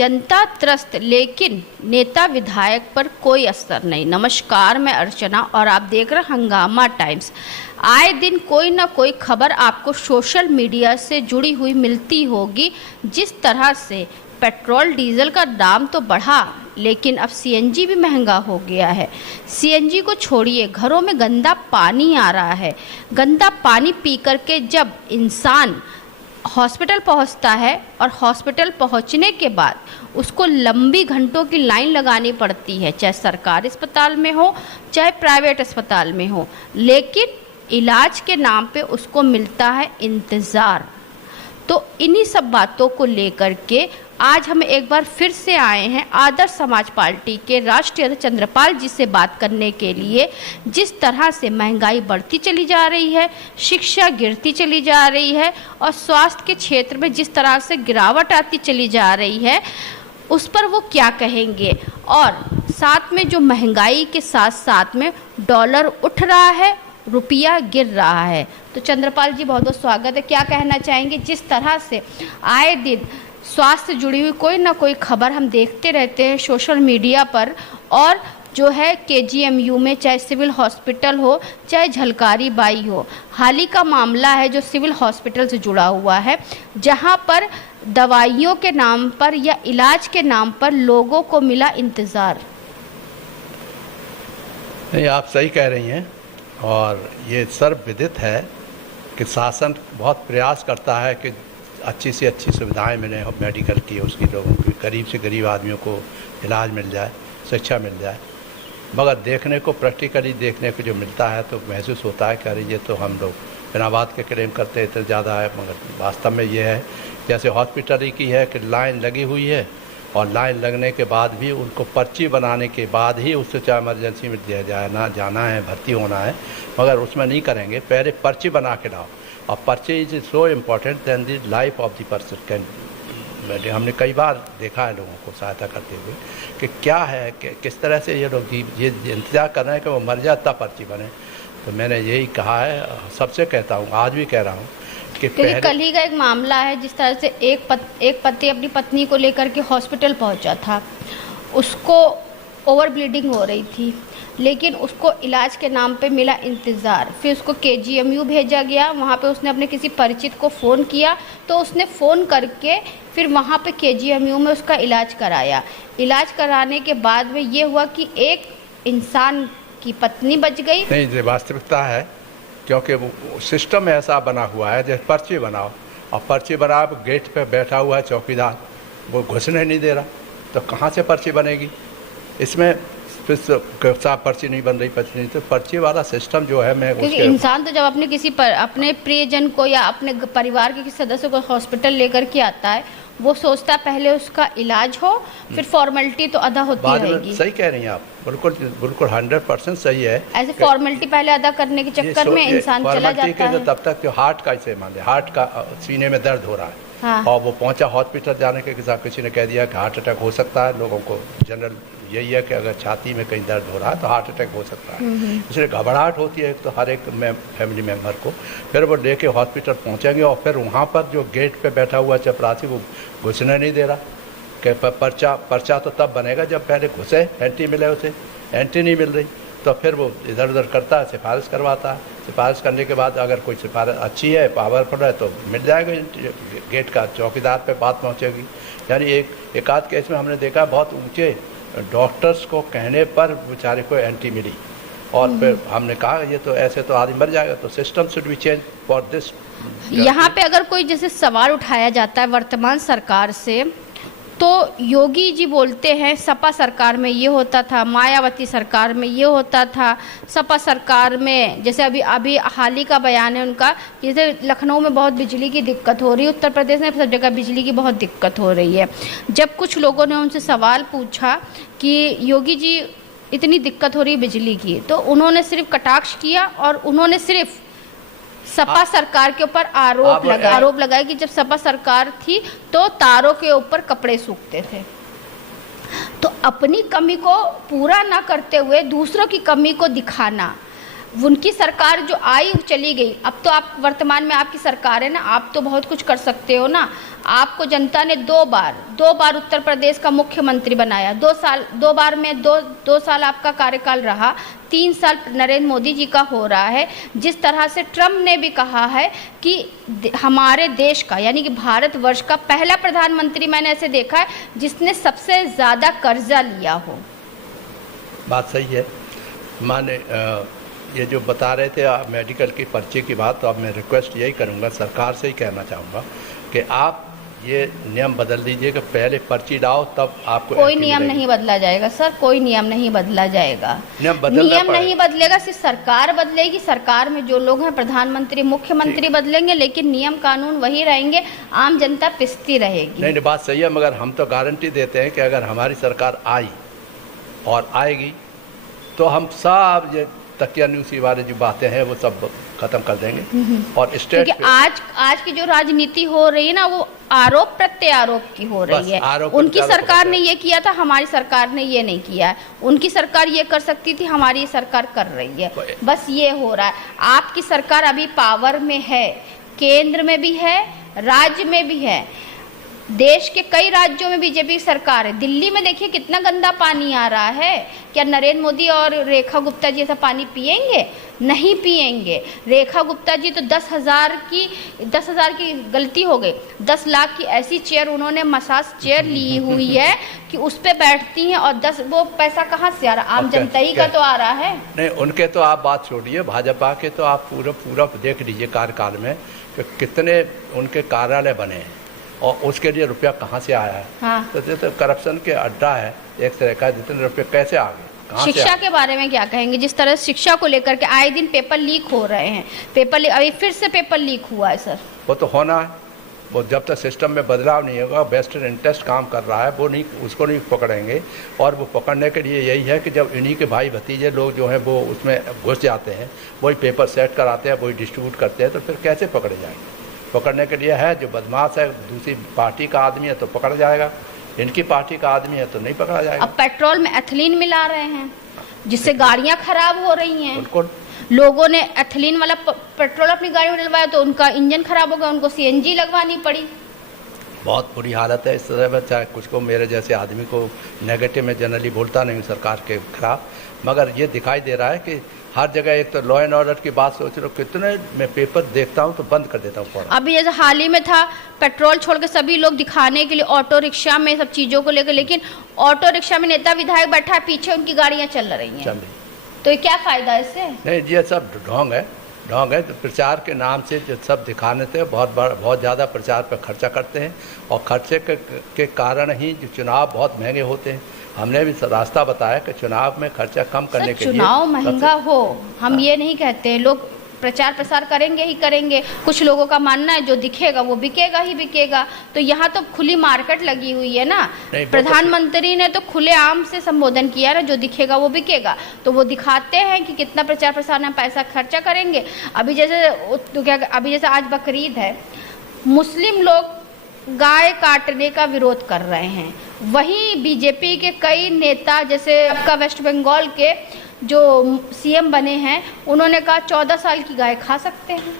जनता त्रस्त लेकिन नेता विधायक पर कोई असर नहीं। नमस्कार, मैं अर्चना और आप देख रहे हंगामा टाइम्स। आए दिन कोई ना कोई खबर आपको सोशल मीडिया से जुड़ी हुई मिलती होगी। जिस तरह से पेट्रोल डीजल का दाम तो बढ़ा, लेकिन अब सीएनजी भी महंगा हो गया है। सीएनजी को छोड़िए, घरों में गंदा पानी आ रहा है। गंदा पानी पी करके जब इंसान हॉस्पिटल पहुंचता है और हॉस्पिटल पहुंचने के बाद उसको लंबी घंटों की लाइन लगानी पड़ती है, चाहे सरकारी अस्पताल में हो चाहे प्राइवेट अस्पताल में हो, लेकिन इलाज के नाम पे उसको मिलता है इंतज़ार। तो इन्हीं सब बातों को लेकर के आज हम एक बार फिर से आए हैं आदर्श समाज पार्टी के राष्ट्रीय अध्यक्ष चंद्रपाल जी से बात करने के लिए। जिस तरह से महंगाई बढ़ती चली जा रही है, शिक्षा गिरती चली जा रही है और स्वास्थ्य के क्षेत्र में जिस तरह से गिरावट आती चली जा रही है, उस पर वो क्या कहेंगे। और साथ में जो महंगाई के साथ साथ में डॉलर उठ रहा है, रुपया गिर रहा है। तो चंद्रपाल जी, बहुत बहुत स्वागत है। क्या कहना चाहेंगे, जिस तरह से आए दिन स्वास्थ्य जुड़ी हुई कोई ना कोई खबर हम देखते रहते हैं सोशल मीडिया पर, और जो है केजीएमयू में चाहे सिविल हॉस्पिटल हो चाहे झलकारी बाई हो, हाल ही का मामला है जो सिविल हॉस्पिटल से जुड़ा हुआ है, जहां पर दवाइयों के नाम पर या इलाज के नाम पर लोगों को मिला इंतज़ार। नहीं, आप सही कह रही हैं और ये सर्वविदित है कि शासन बहुत प्रयास करता है कि अच्छी से अच्छी सुविधाएं मिलें मेडिकल की, उसकी लोगों की गरीब से गरीब आदमियों को इलाज मिल जाए, शिक्षा मिल जाए। मगर देखने को प्रैक्टिकली देखने को जो मिलता है तो महसूस होता है कि अरे ये तो हम लोग बिना बात के क्लेम करते इतना ज़्यादा है, मगर वास्तव में ये है जैसे हॉस्पिटल की है कि लाइन लगी हुई है और लाइन लगने के बाद भी उनको पर्ची बनाने के बाद ही उससे चाहे इमरजेंसी में दिया जाए जाना है, भर्ती होना है, मगर उसमें नहीं करेंगे। पहले पर्ची बना के लाओ, और पर्ची is so important than the life of the person can. हमने कई बार देखा है लोगों को सहायता करते हुए कि क्या है कि किस तरह से ये लोग ये इंतज़ार कर रहे हैं कि वो मर जाए तब पर्ची बने। तो मैंने यही कहा है, सबसे कहता हूँ, आज भी कह रहा हूँ कि कल ही का एक मामला है जिस तरह से एक पति अपनी पत्नी को लेकर के हॉस्पिटल पहुंचा था। उसको ओवर ब्लीडिंग हो रही थी, लेकिन उसको इलाज के नाम पे मिला इंतज़ार। फिर उसको केजीएमयू भेजा गया, वहाँ पे उसने अपने किसी परिचित को फ़ोन किया, तो उसने फ़ोन करके फिर वहाँ पे केजीएमयू में उसका इलाज कराया। इलाज कराने के बाद में ये हुआ कि एक इंसान की पत्नी बच गई। नहीं, ये वास्तविकता है, क्योंकि वो सिस्टम ऐसा बना हुआ है जैसे पर्ची बनाओ, और पर्ची बना गेट पे बैठा हुआ है चौकीदार, वो घुसने नहीं दे रहा, तो कहाँ से पर्ची बनेगी। इसमें साफ पर्ची नहीं बन रही, पर्ची नहीं, तो पर्ची वाला सिस्टम जो है मैं क्योंकि इंसान तो जब अपने किसी अपने प्रियजन को या अपने परिवार के किसी सदस्य को हॉस्पिटल लेकर के आता है, वो सोचता है पहले उसका इलाज हो, फिर फॉर्मेलिटी तो अदा होती रहेगी। सही कह रही हैं आप, बिल्कुल बिल्कुल 100% सही है। ऐसे फॉर्मेलिटी पहले अदा करने के चक्कर में इंसान चला जाता है। तब तक जो हार्ट का, इसे मान ले हार्ट का सीने में दर्द हो रहा है, हाँ। और वो पहुंचा हॉस्पिटल जाने के साथ किसी ने कह दिया कि हार्ट अटैक हो सकता है। लोगों को जनरल यही है कि अगर छाती में कहीं दर्द हो रहा है तो हार्ट अटैक हो सकता है, इसलिए घबराहट होती है तो हर एक फैमिली मेम्बर को। फिर वो लेके हॉस्पिटल पहुंचेंगे और फिर वहाँ पर जो गेट पे बैठा हुआ चपरासी वो घुसने नहीं दे रहा कि पर्चा तो तब बनेगा जब पहले घुसे, एंट्री मिले, उसे एंट्री नहीं मिल रही, तो फिर वो इधर उधर करता है, सिफारिश करवाता है। सिफारिश करने के बाद अगर कोई सिफारिश अच्छी है, पावरफुल है, तो मिल जाएगा गेट का, चौकीदार पे बात पहुंचेगी। यानी एक आध केस में हमने देखा बहुत ऊंचे डॉक्टर्स को कहने पर बेचारे को एंट्री मिली, और फिर हमने कहा ये तो ऐसे तो आदमी मर जाएगा। तो system should be change for this. यहाँ पे अगर कोई जैसे सवाल उठाया जाता है वर्तमान सरकार से, तो योगी जी बोलते हैं सपा सरकार में ये होता था, मायावती सरकार में ये होता था, सपा सरकार में जैसे अभी हाल ही का बयान है उनका, जैसे लखनऊ में बहुत बिजली की दिक्कत हो रही है, उत्तर प्रदेश में सब जगह बिजली की बहुत दिक्कत हो रही है। जब कुछ लोगों ने उनसे सवाल पूछा कि योगी जी इतनी दिक्कत हो रही है बिजली की, तो उन्होंने सिर्फ कटाक्ष किया और उन्होंने सिर्फ सपा सरकार के ऊपर आरोप लगाया कि जब सपा सरकार थी तो तारों के ऊपर कपड़े सूखते थे। तो अपनी कमी को पूरा ना करते हुए दूसरों की कमी को दिखाना, उनकी सरकार जो आई चली गई, अब तो आप वर्तमान में आपकी सरकार है ना, आप तो बहुत कुछ कर सकते हो ना। आपको जनता ने दो बार उत्तर प्रदेश का मुख्यमंत्री बनाया, 2 बार में दो साल आपका कार्यकाल रहा, 3 साल नरेंद्र मोदी जी का हो रहा है। जिस तरह से ट्रम्प ने भी कहा है कि हमारे देश का यानी कि भारतवर्ष का पहला प्रधानमंत्री मैंने ऐसे देखा है जिसने सबसे ज़्यादा कर्जा लिया हो। बात सही है। माने ये जो बता रहे थे आप मेडिकल की पर्ची की बात, तो अब मैं रिक्वेस्ट यही करूँगा, सरकार से ही कहना चाहूँगा कि आप ये नियम बदल दीजिए कि पहले पर्ची लाओ तब आपको। कोई नियम नहीं बदला जाएगा सर, कोई नियम नहीं बदला जाएगा। नियम नहीं बदलेगा, सिर्फ सरकार बदलेगी। सरकार में जो लोग हैं प्रधानमंत्री मुख्यमंत्री बदलेंगे, लेकिन नियम कानून वही रहेंगे, आम जनता पिसती रहेगी। नहीं, बात सही है, मगर हम तो गारंटी देते हैं कि अगर हमारी सरकार आई और आएगी तो हम सब ये तकिया न्यूसी वाले जो बातें हैं वो सब खत्म कर देंगे। और स्टेट क्योंकि आज की जो राजनीति हो रही है ना, वो आरोप प्रत्यारोप की हो रही है। उनकी सरकार ने ये किया था, हमारी सरकार ने ये नहीं किया है। उनकी सरकार ये कर सकती थी, हमारी सरकार कर रही है, बस ये हो रहा है। आपकी सरकार अभी पावर में है, केंद्र में भी है, राज्य में भी है। देश के कई राज्यों में बीजेपी की सरकार है। दिल्ली में देखिए कितना गंदा पानी आ रहा है। क्या नरेंद्र मोदी और रेखा गुप्ता जी ऐसा पानी पिएंगे? नहीं पिएंगे। रेखा गुप्ता जी तो 10,000 की गलती हो गई, 10 लाख की ऐसी चेयर उन्होंने मसाज चेयर ली हुई है कि उस पे बैठती हैं, और 10 वो पैसा कहाँ से आ रहा? आम जनता ही का तो आ रहा है। नहीं, उनके तो आप बात छोड़िए, भाजपा के तो आप पूरा देख लीजिए कार्यकाल में कि कितने उनके कार्यालय बने हैं और उसके लिए रुपया कहाँ से आया है। हाँ। तो करप्शन के अड्डा है एक तरह का। जितने रुपये कैसे आ गए? शिक्षा के बारे में क्या कहेंगे? जिस तरह शिक्षा को लेकर के आए दिन पेपर लीक हो रहे हैं, अभी फिर से पेपर लीक हुआ है सर। वो तो होना है, वो जब तक सिस्टम में बदलाव नहीं होगा, वेस्टर्न इंटरेस्ट काम कर रहा है, वो नहीं, उसको नहीं पकड़ेंगे। और वो पकड़ने के लिए यही है कि जब इन्हीं के भाई भतीजे लोग जो हैं वो उसमें घुस जाते हैं, वही पेपर सेट कराते हैं, वही डिस्ट्रीब्यूट करते हैं, तो फिर कैसे पकड़े जाएंगे? पकड़ने के लिए है जो बदमाश है, दूसरी पार्टी का आदमी है तो पकड़ा जाएगा, इनकी पार्टी का आदमी है तो नहीं पकड़ा जाएगा। अब पेट्रोल में एथिलीन मिला रहे हैं जिससे गाड़ियां खराब हो रही हैं। बिल्कुल। लोगों ने एथिलीन वाला पेट्रोल अपनी गाड़ी में डलवाया तो उनका इंजन खराब हो गया, उनको सीएनजी लगवानी पड़ी। बहुत बुरी हालत है इस तरह में। चाहे कुछ को, मेरे जैसे आदमी को नेगेटिव में जनरली बोलता नहीं हूँ सरकार के खिलाफ, मगर ये दिखाई दे रहा है कि हर जगह एक तो लॉ एंड ऑर्डर की बात सोच रहे हो, कितने मैं पेपर देखता हूँ तो बंद कर देता हूँ पढ़ना। अभी जैसे हाल ही में था, पेट्रोल छोड़ के सभी लोग दिखाने के लिए ऑटो रिक्शा में सब चीज़ों को लेकर, लेकिन ऑटो रिक्शा में नेता विधायक बैठा है, पीछे उनकी गाड़ियाँ चल रही हैं। तो ये क्या फ़ायदा है इससे? नहीं, ये सब ढोंग है। तो प्रचार के नाम से जो सब दिखाने थे, बहुत ज़्यादा प्रचार पर खर्चा करते हैं, और खर्चे के कारण ही जो चुनाव बहुत महंगे होते हैं। हमने भी रास्ता बताया कि चुनाव में खर्चा कम करने के लिए चुनाव महंगा हो, हम ये नहीं कहते हैं। लोग प्रचार प्रसार करेंगे ही करेंगे। कुछ लोगों का मानना है जो दिखेगा वो बिकेगा ही बिकेगा। तो यहाँ तो खुली मार्केट लगी हुई है ना। प्रधानमंत्री ने तो खुलेआम से संबोधन किया ना, जो दिखेगा वो बिकेगा। तो वो दिखाते हैं कि कितना प्रचार प्रसार में पैसा खर्चा करेंगे। अभी जैसे आज बकरीद है, मुस्लिम लोग गाय काटने का विरोध कर रहे हैं, वहीं बीजेपी के कई नेता, जैसे आपका वेस्ट बंगाल के जो सीएम बने हैं, उन्होंने कहा 14 साल की गाय खा सकते हैं।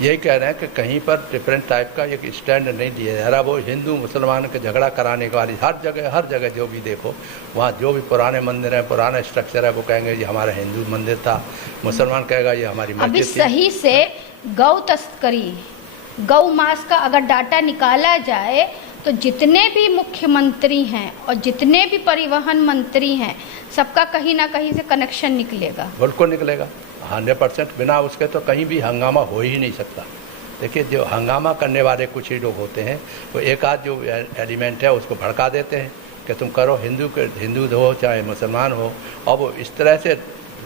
यही कह रहे हैं कि कहीं पर डिफरेंट टाइप का एक स्टैंड नहीं लिया जा रहा। वो हिंदू मुसलमान के झगड़ा कराने वाली हर जगह जो भी देखो, वहाँ जो भी पुराने मंदिर है, पुराना स्ट्रक्चर है, वो कहेंगे ये हमारा हिंदू मंदिर था, मुसलमान कहेगा ये हमारी मस्जिद थी। अभी सही से गौ तस्करी, गौ मांस का अगर डाटा निकाला जाए तो जितने भी मुख्यमंत्री हैं और जितने भी परिवहन मंत्री हैं, सबका कहीं ना कहीं से कनेक्शन निकलेगा। बिल्कुल निकलेगा, 100%। बिना उसके तो कहीं भी हंगामा हो ही नहीं सकता। देखिए, जो हंगामा करने वाले कुछ ही लोग होते हैं, वो एक आध जो एलिमेंट है उसको भड़का देते हैं कि तुम करो, हिंदू हो चाहे मुसलमान हो, और वो इस तरह से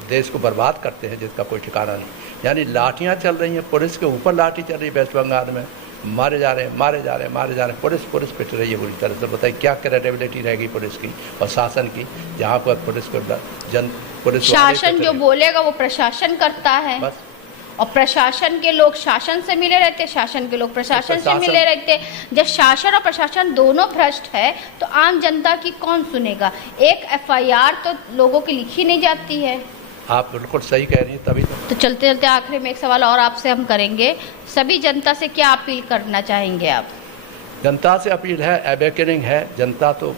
देश को बर्बाद करते हैं जिसका कोई ठिकाना नहीं। यानी लाठियाँ चल रही हैं, पुलिस के ऊपर लाठी चल रही है वेस्ट बंगाल में, मारे जा रहे हैं, पुलिस पिट रही है बुरी तरह से। बताइए क्या क्रेडिबिलिटी रहेगी पुलिस की और शासन की, जहाँ पर पुलिस को शासन जो बोलेगा वो प्रशासन करता है बस। और प्रशासन के लोग शासन से मिले रहते, शासन के लोग प्रशासन से मिले रहते। जब शासन और प्रशासन दोनों भ्रष्ट है तो आम जनता की कौन सुनेगा? एक FIR तो लोगों की लिखी नहीं जाती है। आप बिल्कुल सही कह रही हैं। तभी तो चलते चलते आखिरी में एक सवाल और आपसे हम करेंगे, सभी जनता से क्या अपील करना चाहेंगे आप? जनता से अपील है, अवेकनिंग है। जनता तो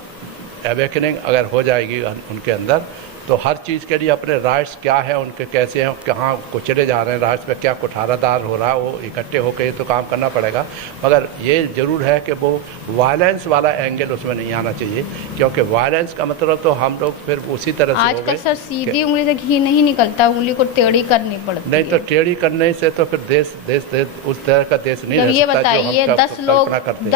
अवेकनिंग अगर हो जाएगी उनके अंदर, तो हर चीज़ के लिए अपने राइट्स क्या है, उनके कैसे हैं, कहाँ कुचले जा रहे हैं, राइट्स पे क्या कुठारादार हो रहा है, वो इकट्ठे होकर ये तो काम करना पड़ेगा। मगर ये ज़रूर है कि वो वायलेंस वाला एंगल उसमें नहीं आना चाहिए, क्योंकि वायलेंस का मतलब तो हम लोग फिर उसी तरह से आजकल सर सीधी उंगली से घी नहीं निकलता, उंगली को टेढ़ी करनी पड़ती नहीं, तो है। टेढ़ी करने से तो फिर देश उस तरह का देश नहीं रह जब ये सकता बताइए, जो हम कल्पना करते हैं।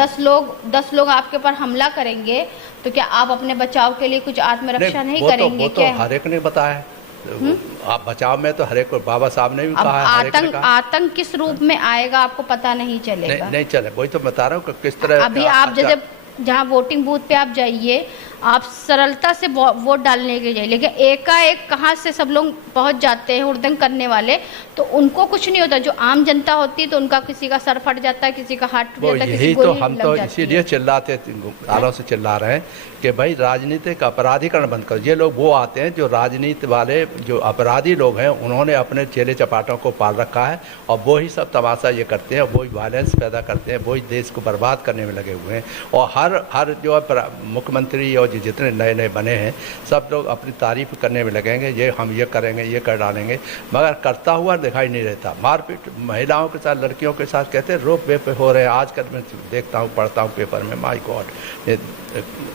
10 लोग आपके ऊपर हमला करेंगे तो क्या आप अपने बचाव के लिए कुछ आत्मरक्षा नहीं करेंगे? वो तो हर एक ने बताया है। आप बचाव में तो हर एक को बाबा साहब ने भी अब कहा है। आतंक किस रूप में आएगा आपको पता नहीं चलेगा। नहीं चले, वही तो बता रहा हूँ कि किस तरह। अभी आप जैसे जहाँ वोटिंग बूथ पे आप जाइए, आप सरलता से वोट डालने के लिए जाइए, लेकिन एकाएक कहाँ से सब लोग पहुंच जाते हैं हुड़दंग करने वाले, तो उनको कुछ नहीं होता। जो आम जनता होती है तो उनका किसी का सर फट जाता है, किसी का हाथ टूट जाता है, किसी को तो हम तो इसीलिए चिल्लाते, सालों से चिल्ला रहे हैं कि भाई राजनीतिक अपराधीकरण बंद करो। ये लोग वो आते हैं जो राजनीति वाले, जो अपराधी लोग हैं, उन्होंने अपने चेले चपाटों को पाल रखा है और वो ही सब तमाशा ये करते हैं, वही वायलेंस पैदा करते हैं, वही देश को बर्बाद करने में लगे हुए हैं। और हर जो है मुख्यमंत्री और जितने नए नए बने हैं, सब लोग अपनी तारीफ करने में लगेंगे, ये हम ये करेंगे, ये कर डालेंगे, मगर करता हुआ दिखाई नहीं रहता। मारपीट महिलाओं के साथ, लड़कियों के साथ कहते हैं रोप वे पे हो रहे हैं। आजकल मैं देखता हूँ, पढ़ता हूँ पेपर में, माय गॉड,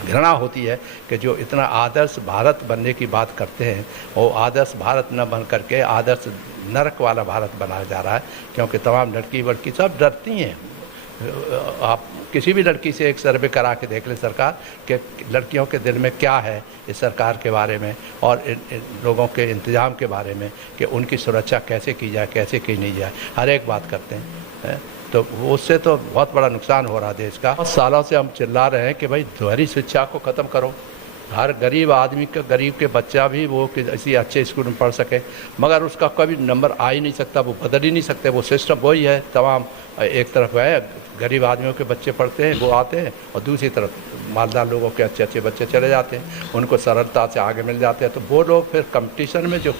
घृणा होती है कि जो इतना आदर्श भारत बनने की बात करते हैं, वो आदर्श भारत न बन करके आदर्श नरक वाला भारत बनाया जा रहा है। क्योंकि तमाम लड़की वड़की सब डरती हैं। आप किसी भी लड़की से एक सर्वे करा के देख ले सरकार कि लड़कियों के दिल में क्या है इस सरकार के बारे में और इन लोगों के इंतजाम के बारे में, कि उनकी सुरक्षा कैसे की जाए, कैसे की नहीं जाए, हर एक बात करते हैं। तो उससे तो बहुत बड़ा नुकसान हो रहा है देश का। बहुत सालों से हम चिल्ला रहे हैं कि भाई दोहरी शिक्षा को ख़त्म करो। हर गरीब आदमी का, गरीब के बच्चा भी वो किसी अच्छे स्कूल में पढ़ सके, मगर उसका कभी नंबर आ ही नहीं सकता, वो बदल ही नहीं सकते। वो सिस्टम वही है तमाम। एक तरफ है गरीब आदमियों के बच्चे पढ़ते हैं, वो आते हैं, और दूसरी तरफ मालदार लोगों के अच्छे अच्छे बच्चे चले जाते हैं, उनको सरलता से आगे मिल जाते हैं। तो वो लोग फिर कंपटीशन में जो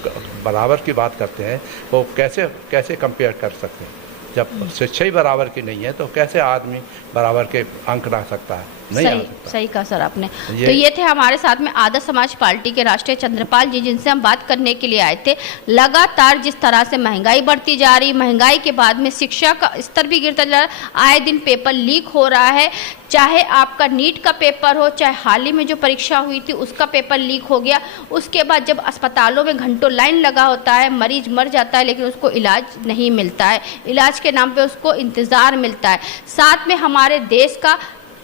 बराबर की बात करते हैं, वो कैसे कंपेयर कर सकते हैं? जब शिक्षा ही बराबर की नहीं है तो कैसे आदमी बराबर के अंक ला सकता है? सही कहा सर आपने। तो ये थे हमारे साथ में आदर्श समाज पार्टी के राष्ट्रीय चंद्रपाल जी, जिनसे हम बात करने के लिए आए थे। लगातार जिस तरह से महंगाई बढ़ती जा रही, महंगाई के बाद में शिक्षा का स्तर भी गिरता जा रहा है, आए दिन पेपर लीक हो रहा है। चाहे आपका नीट का पेपर हो, चाहे हाल ही में जो परीक्षा हुई थी उसका पेपर लीक हो गया, उसके बाद जब अस्पतालों में घंटों लाइन लगा होता है, मरीज मर जाता है लेकिन उसको इलाज नहीं मिलता है, इलाज के नाम पे उसको इंतज़ार मिलता है। साथ में हमारे देश का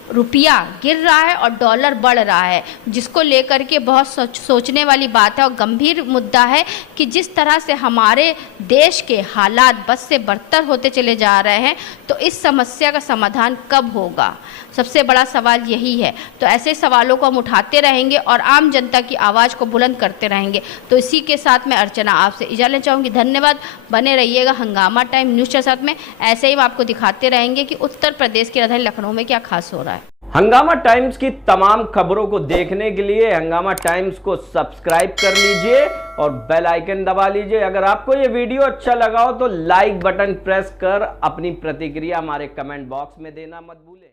रुपया गिर रहा है और डॉलर बढ़ रहा है, जिसको लेकर के बहुत सोचने वाली बात है और गंभीर मुद्दा है कि जिस तरह से हमारे देश के हालात बद से बदतर होते चले जा रहे हैं, तो इस समस्या का समाधान कब होगा? सबसे बड़ा सवाल यही है। तो ऐसे सवालों को हम उठाते रहेंगे और आम जनता की आवाज़ को बुलंद करते रहेंगे। तो इसी के साथ मैं अर्चना आपसे इजाज़त लेना चाहूँगी। धन्यवाद। बने रहिएगा हंगामा टाइम न्यूज़ के साथ में। ऐसे ही हम आपको दिखाते रहेंगे कि उत्तर प्रदेश की राजधानी लखनऊ में क्या खास हो रहा है। हंगामा टाइम्स की तमाम खबरों को देखने के लिए हंगामा टाइम्स को सब्सक्राइब कर लीजिए और बेल आइकन दबा लीजिए। अगर आपको ये वीडियो अच्छा लगा हो तो लाइक बटन प्रेस कर अपनी प्रतिक्रिया हमारे कमेंट बॉक्स में देना मत भूलें।